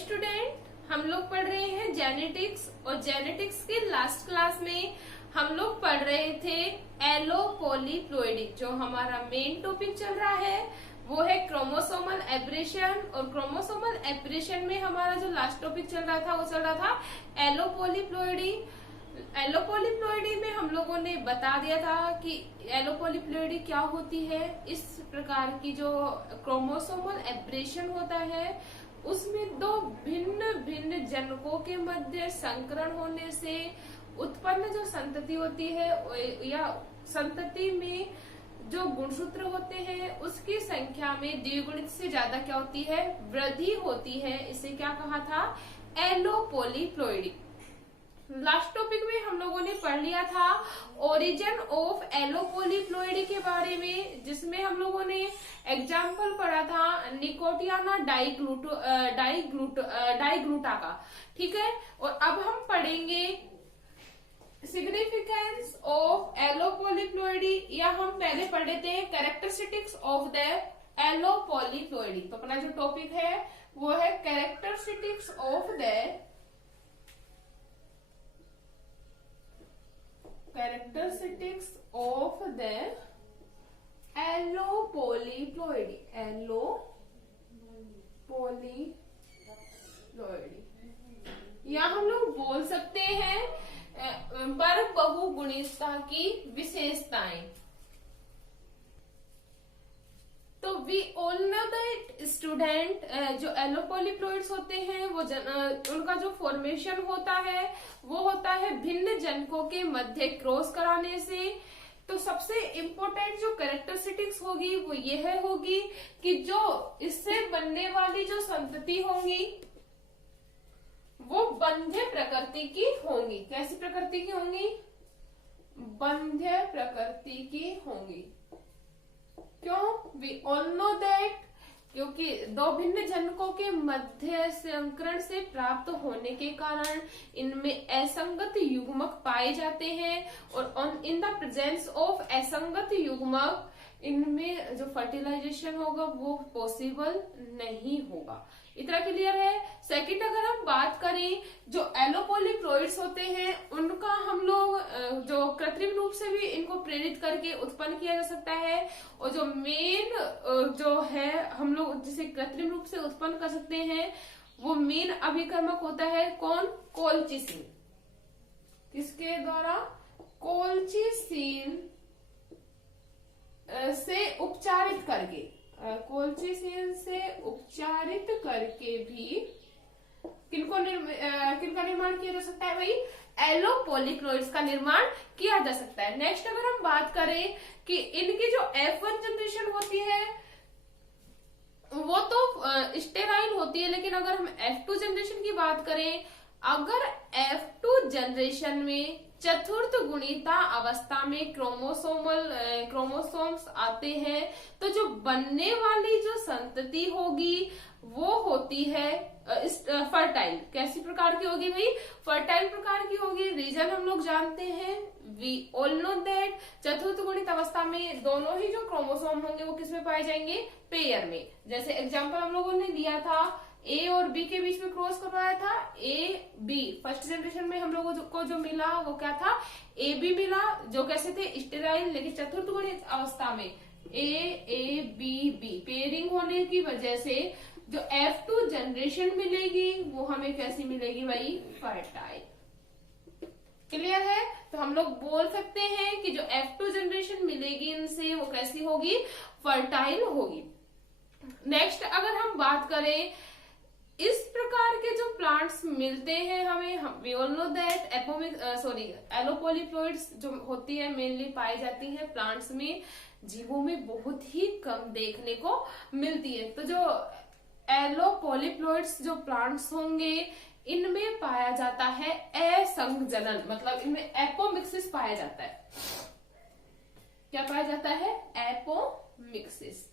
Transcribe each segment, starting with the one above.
Student, हम लोग पढ़ रहे हैं जेनेटिक्स और जेनेटिक्स के लास्ट क्लास में हम लोग पढ़ रहे थे एलोपोलीप्लोइडी। जो हमारा मेन टॉपिक चल रहा है वो है क्रोमोसोमल एब्रेशन, और क्रोमोसोमल एब्रेशन में हमारा जो लास्ट टॉपिक चल रहा था वो चल रहा था एलोपोलीप्लोइडी। एलोपोलीप्लोइडी में हम लोगों ने बता दिया था कि एलोपोलीप्लोइडी क्या होती है। इस प्रकार की जो क्रोमोसोमल एब्रेशन होता है उसमें दो भिन्न भिन्न जनकों के मध्य संकरण होने से उत्पन्न जो संतति होती है या संतति में जो गुणसूत्र होते हैं उसकी संख्या में द्विगुणित से ज्यादा क्या होती है, वृद्धि होती है। इसे क्या कहा था, एलोपोलीप्लोइडी। लास्ट टॉपिक में हम लोगों ने पढ़ लिया था ओरिजिन ऑफ एलोपोलीप्लोइडी के बारे में, जिसमें हम लोगों ने एग्जाम्पल पढ़ा था निकोटियाना डाइग्लूटा का। ठीक है, और अब हम पढ़ेंगे सिग्निफिकेंस ऑफ एलोपोलीप्लोइडी, या हम पहले पढ़ लेते हैं कैरेक्टरिस्टिक्स ऑफ द एलोपोलीप्लोइडी। तो अपना जो टॉपिक है वो है कैरेक्टरिस्टिक्स ऑफ द एलोपोलीप्लोइडी। या हम लोग बोल सकते हैं पर बहुगुणितता की विशेषताएं। तो we all know that student, जो एलोपोलीप्लोइड्स होते हैं वो उनका जो फॉर्मेशन होता है वो होता है भिन्न जनकों के मध्य क्रॉस कराने से। तो सबसे इम्पोर्टेंट जो कैरेक्टरिस्टिक्स होगी वो यह होगी कि जो इससे बनने वाली जो संतति होंगी वो बंध्य प्रकृति की होंगी। कैसी प्रकृति की होंगी, बंध्य प्रकृति की होंगी। क्यों, वी ऑल नो दैट, क्योंकि दो भिन्न जनकों के मध्य संकरण से प्राप्त होने के कारण इनमें असंगत युग्मक पाए जाते हैं, और इन द प्रेजेंस ऑफ असंगत युग्मक इनमें जो फर्टिलाइजेशन होगा वो पॉसिबल नहीं होगा। इतना क्लियर है। सेकंड, अगर हम बात करें जो एलोपोलीप्लोइड्स होते हैं उनका हम लोग जो कृत्रिम रूप से भी इनको प्रेरित करके उत्पन्न किया जा सकता है, और जो मेन जो है हम लोग जिसे कृत्रिम रूप से उत्पन्न कर सकते हैं वो मेन अभिकर्मक होता है कौन, कोलचिसिन। किसके द्वारा, कोलचिसिन से उपचारित करके, कोलचिसिन से उपचारित करके भी किनका निर्माण किया जा सकता है भाई, एलोपोलीप्लोइड्स का निर्माण किया जा सकता है। नेक्स्ट, अगर हम बात करें कि इनकी जो F1 जनरेशन होती है वो तो स्टेराइल होती है, लेकिन अगर हम F2 जनरेशन की बात करें, अगर F2 जनरेशन में चतुर्थ गुणिता अवस्था में क्रोमोसोम्स आते हैं तो जो बनने वाली जो संतति होगी वो होती है फर्टाइल। कैसी प्रकार की होगी भाई, फर्टाइल प्रकार की होगी। रीजन हम लोग जानते हैं, वी ऑल नो दैट चतुर्थ गुणित अवस्था में दोनों ही जो क्रोमोसोम होंगे वो किसमें पाए जाएंगे, पेयर में। जैसे एग्जांपल हम लोगों ने दिया था ए और बी के बीच में क्रॉस करवाया था, ए बी। फर्स्ट जनरेशन में हम लोगों को जो मिला वो क्या था, ए बी मिला, जो कैसे थे, स्टेराइल। लेकिन चतुर्थ गुणित अवस्था में ए बी बी पेयरिंग होने की वजह से जो F2 जनरेशन मिलेगी वो हमें कैसी मिलेगी भाई, फर्टाइल। क्लियर है। तो हम लोग बोल सकते हैं कि जो F2 जनरेशन मिलेगी इनसे वो कैसी होगी, फर्टाइल होगी। नेक्स्ट, अगर हम बात करें इस प्रकार के जो प्लांट्स मिलते हैं हमें, वी ऑल नो दैट एलोपोलीप्लोइड्स जो होती है मेनली पाई जाती है प्लांट्स में, जीवों में बहुत ही कम देखने को मिलती है। तो जो एलोपोलीप्लोइड्स जो प्लांट्स होंगे इनमें पाया जाता है असंगजनन, मतलब इनमें एपोमिक्सिस पाया जाता है। क्या पाया जाता है, एपोमिक्सिस।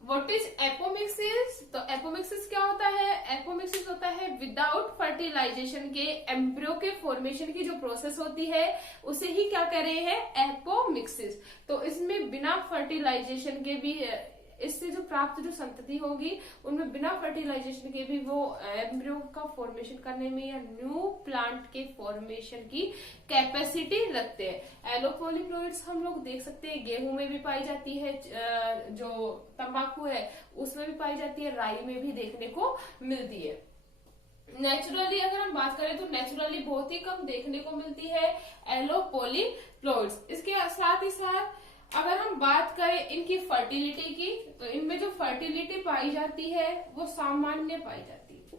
व्हाट इज एपोमिक्सिस, तो एपोमिक्सिस क्या होता है, एपोमिक्सिस होता है विदाउट फर्टिलाइजेशन के एम्ब्रियो के फॉर्मेशन की जो प्रोसेस होती है उसे ही क्या कह रहे हैं, एपोमिक्सिस। तो इसमें बिना फर्टिलाइजेशन के भी इस उससे जो प्राप्त जो संतति होगी उनमें बिना फर्टिलाइजेशन के भी वो एम्ब्रियो का फॉर्मेशन करने में या न्यू प्लांट के फॉर्मेशन की कैपेसिटी रखते हैं। एलोपोलिप्लॉइड्स हम लोग देख सकते हैं गेहूं में भी पाई जाती है, जो तंबाकू है उसमें भी पाई जाती है, राई में भी देखने को मिलती है। नेचुरली अगर हम बात करें तो नेचुरली बहुत ही कम देखने को मिलती है एलोपोलिप्लॉइड्स। इसके साथ ही साथ अगर हम बात करें इनकी फर्टिलिटी की, तो इनमें जो फर्टिलिटी पाई जाती है वो सामान्य पाई जाती है।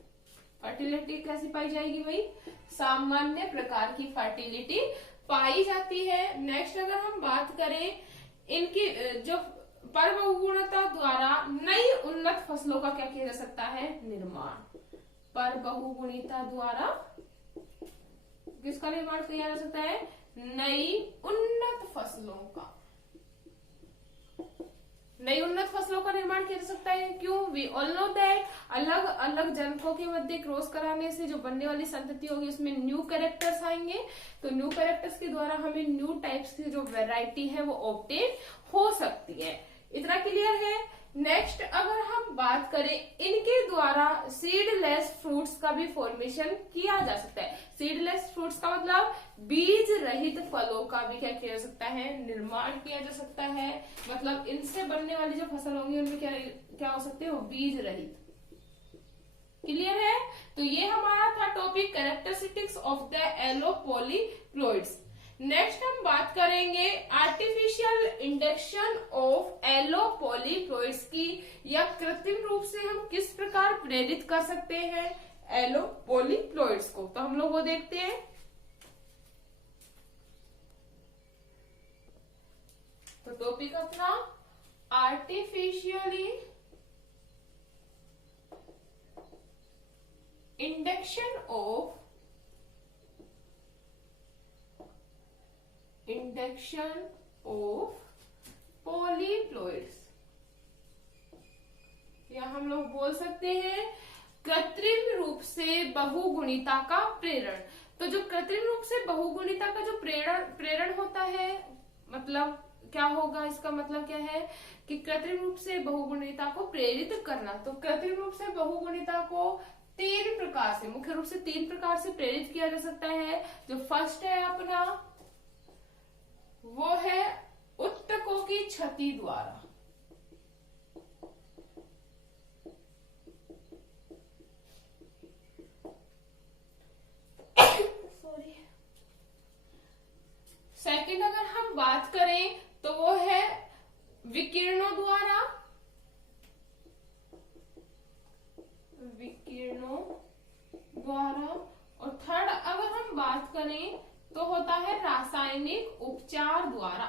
फर्टिलिटी कैसी पाई जाएगी भाई? सामान्य प्रकार की फर्टिलिटी पाई जाती है। नेक्स्ट अगर हम बात करें इनकी जो परबहुगुणता द्वारा नई उन्नत फसलों का क्या किया जा सकता है? निर्माण। पर बहुगुणिता द्वारा किसका निर्माण किया जा सकता है? नई उन्नत फसलों का। नई उन्नत फसलों का निर्माण किया जा सकता है। क्यों? वी ऑल नो दैट अलग अलग जनकों के मध्य क्रॉस कराने से जो बनने वाली संतति होगी उसमें न्यू कैरेक्टर्स आएंगे, तो न्यू कैरेक्टर्स के द्वारा हमें न्यू टाइप्स की जो वेराइटी है वो ऑब्टेन हो सकती है। इतना क्लियर है। नेक्स्ट अगर हम बात करें इनके द्वारा सीडलेस फ्रूट्स का भी फॉर्मेशन किया जा सकता है। सीडलेस फ्रूट्स का मतलब बीज रहित फलों का भी क्या किया जा सकता है? निर्माण किया जा सकता है। मतलब इनसे बनने वाली जो फसल होंगी उनमें क्या हो सकते हैं? वो बीज रहित। क्लियर है? तो ये हमारा था topic characteristics of the allopolyploids. Next हम बात करेंगे आर्टिफिशियल इंडक्शन ऑफ एलोपोलिप्लॉइड्स की, या कृत्रिम रूप से हम किस प्रकार प्रेरित कर सकते हैं एलोपोलिप्लॉइड्स को। तो हम लोग वो देखते हैं। तो टॉपिक अपना आर्टिफिशियली इंडक्शन ऑफ पोलीप्लॉइड्स, या हम लोग बोल सकते हैं कृत्रिम रूप से बहुगुणिता का प्रेरण। तो जो कृत्रिम रूप से बहुगुणिता का जो प्रेरण होता है, मतलब क्या होगा? इसका मतलब क्या है कि कृत्रिम रूप से बहुगुणिता को प्रेरित करना। तो कृत्रिम रूप से बहुगुणिता को तीन प्रकार से, मुख्य रूप से तीन प्रकार से प्रेरित किया जा सकता है। जो फर्स्ट है अपना वो है उत्तकों की क्षति द्वारा। सॉरी। सेकंड अगर हम बात करें तो वो है विकिरणों द्वारा। और थर्ड अगर हम बात करें तो होता है रासायनिक उपचार द्वारा।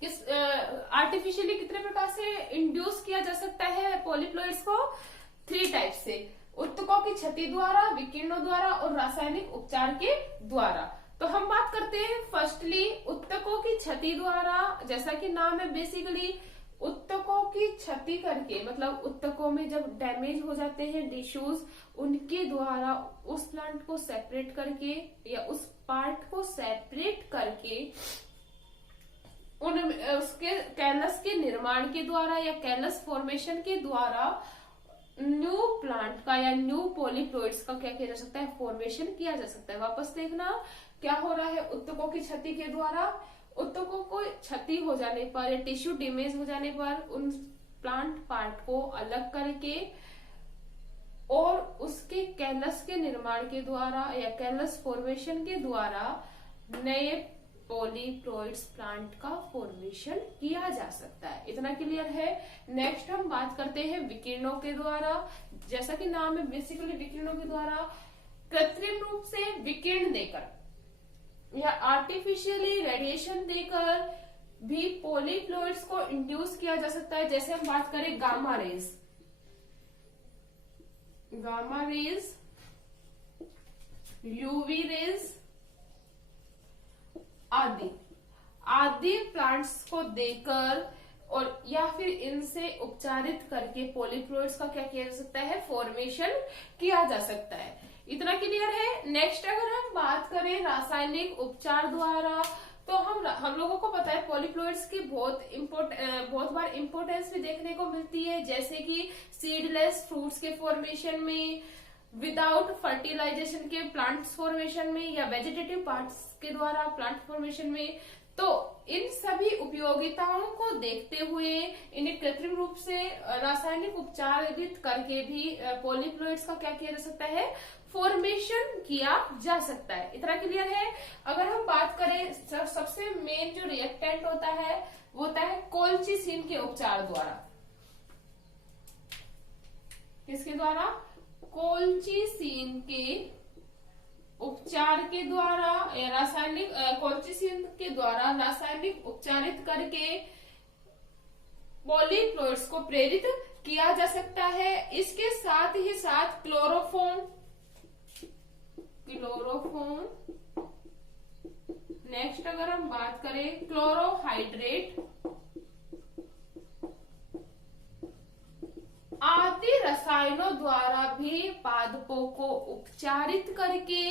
किस आर्टिफिशियली कितने प्रकार से इंड्यूस किया जा सकता है पॉलीप्लॉइड्स को? 3 टाइप से, उत्तकों की क्षति द्वारा, विकिरणों द्वारा और रासायनिक उपचार के द्वारा। तो हम बात करते हैं फर्स्टली उत्तकों की क्षति द्वारा। जैसा कि नाम है, बेसिकली उत्तकों की क्षति करके, मतलब उत्तकों में जब डैमेज हो जाते हैं टिश्यूज, उनके द्वारा उस प्लांट को सेपरेट करके या उस पार्ट को सेपरेट करके उसके कैलस के निर्माण के द्वारा या कैलस फॉर्मेशन के द्वारा न्यू प्लांट का या न्यू पॉलीप्लॉइड्स का क्या किया जा सकता है? फॉर्मेशन किया जा सकता है। वापस देखना क्या हो रहा है उत्तकों की क्षति के द्वारा। उत्तकों को क्षति हो जाने पर या टिश्यू डैमेज हो जाने पर उन प्लांट पार्ट को अलग करके और उसके कैलस के निर्माण के द्वारा या कैलस फॉर्मेशन के द्वारा नए पॉलीप्लॉइड्स प्लांट का फॉर्मेशन किया जा सकता है। इतना क्लियर है। नेक्स्ट हम बात करते हैं विकिरणों के द्वारा। जैसा कि नाम है, बेसिकली विकिरणों के द्वारा कृत्रिम रूप से विकिरण देकर या आर्टिफिशियली रेडिएशन देकर भी पॉलीप्लॉइड्स को इंड्यूस किया जा सकता है। जैसे हम बात करें गामा रेज, यूवी रेज आदि प्लांट्स को देकर और या फिर इनसे उपचारित करके पॉलीप्लॉइड्स का क्या किया जा सकता है? फॉर्मेशन किया जा सकता है। इतना क्लियर है। नेक्स्ट अगर हम बात करें रासायनिक उपचार द्वारा, तो हम लोगों को पता है पॉलीप्लॉइड्स की बहुत बार इम्पोर्टेंस भी देखने को मिलती है, जैसे कि सीडलेस फ्रूट्स के फॉर्मेशन में, विदाउट फर्टिलाइजेशन के प्लांट्स फॉर्मेशन में, या वेजिटेटिव पार्ट्स के द्वारा प्लांट फॉर्मेशन में। तो इन सभी उपयोगिताओं को देखते हुए इन्हें कृत्रिम रूप से रासायनिक उपचारित करके भी पॉलीप्लॉइड्स का क्या किया जा सकता है, फॉर्मेशन किया जा सकता है। इतना क्लियर है। अगर हम बात करें सबसे मेन जो रिएक्टेंट होता है वो होता है कोल्चिसिन के उपचार द्वारा। किसके द्वारा? कोल्चिसिन के उपचार के द्वारा, रासायनिक कोल्चिसिन के द्वारा रासायनिक उपचारित करके पॉलीप्लॉइड्स को प्रेरित किया जा सकता है। इसके साथ ही साथ क्लोरोफॉर्म, नेक्स्ट अगर हम बात करें क्लोरोहाइड्रेट आदि रसायनों द्वारा भी पादपों को उपचारित करके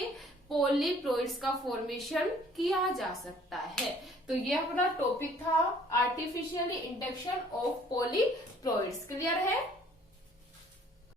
पॉलीप्लॉइड्स का फॉर्मेशन किया जा सकता है। तो ये अपना टॉपिक था आर्टिफिशियली इंडक्शन ऑफ पॉलीप्लॉइड्स। क्लियर है?